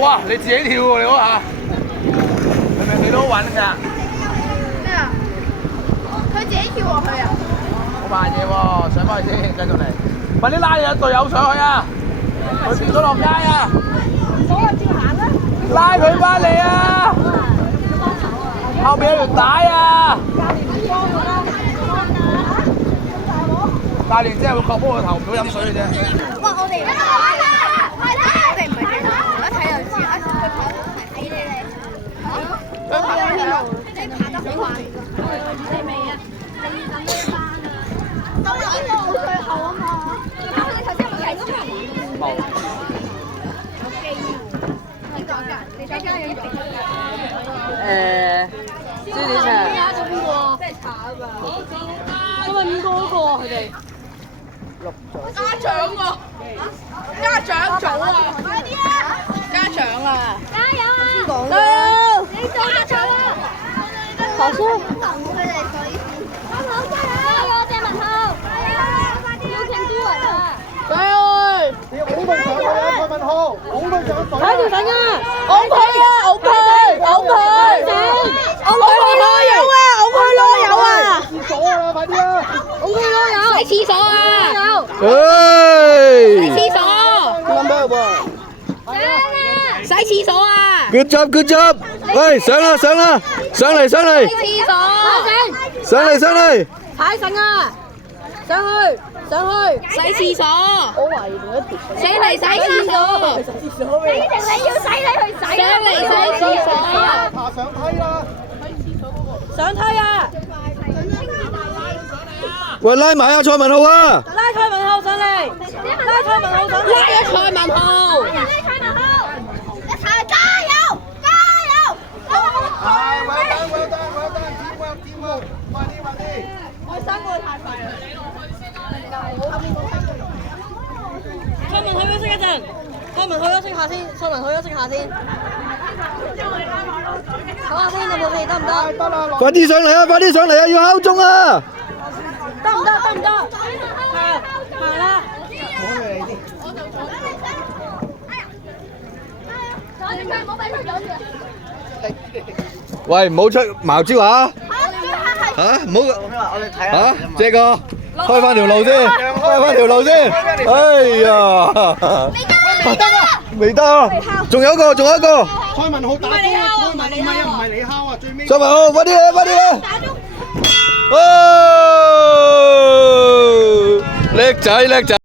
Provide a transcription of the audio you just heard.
哇！你自己跳喎，你嗰下係咪佢都揾㗎？咩啊？佢自己跳落去啊！好慢嘢喎，上翻去先，繼續嚟。快啲拉你隊友上去啊！佢跌咗落街啊！所有照行啦！拉佢翻嚟啊！後面有條帶啊！教練真係會確保佢投唔到飲水嘅啫。哇！我哋係啦，我哋唔係幾好，一睇就知啊！佢跑得睇你哋，佢跑喺邊度？你爬得好快，你未啊？你要等咩班啊？到呢度最後啊嘛！你頭先有冇睇到？冇。有機會。你講㗎？你再加嘢。朱子祥。加咗邊個？真係慘啊！因為5個嗰個佢哋。家長喎，家長組啊，快啲啊！家長啊，加油啊！邊講嘅？你做家長啊！何叔，佢哋所以加油加油！鄭文浩，快啲邀請諸位啊！加油！你拱佢上去啊，蔡文浩，拱佢上水。睇條繩啊！拱佢啊！拱佢！拱佢！拱佢攞油啊！拱佢攞油啊！廁所啊，快啲啊！拱佢攞油！洗廁所啊！誒廁所，洗廁所啊 ！Good job, good job！喂，上啦上啦，上嚟上嚟，廁所，上嚟上嚟！踩繩啊！上去上去，洗廁所。我懷疑仲有一條繩。上嚟洗廁所。洗廁所咩？你要洗你去洗。上嚟洗廁所。爬上梯啦！上梯啊！喂，拉埋阿蔡文浩啊！拉蔡文浩上嚟，拉蔡文浩上嚟，拉蔡文浩，拉蔡文浩，一齊加油，加油！係，我得，天幕，快啲！我3個太快啦，你落去先啦，後面冇睇到。蔡文浩休息一陣，蔡文浩休息下先，蔡文浩休息下先。唞下先，有冇氣得唔得？得啦，快啲上嚟啊！快啲上嚟啊！要敲鐘啊！得唔得？行啦。喂，唔好出茅招啊！嚇，唔好嚇，借個開翻條路先，開翻條路先。哎呀，未得啊！仲有一個，仲有一個。蔡文浩打中啊！蔡文浩唔係你敲啊，最尾。蔡文浩，快啲啊！快啲啊！哦，叻仔叻仔。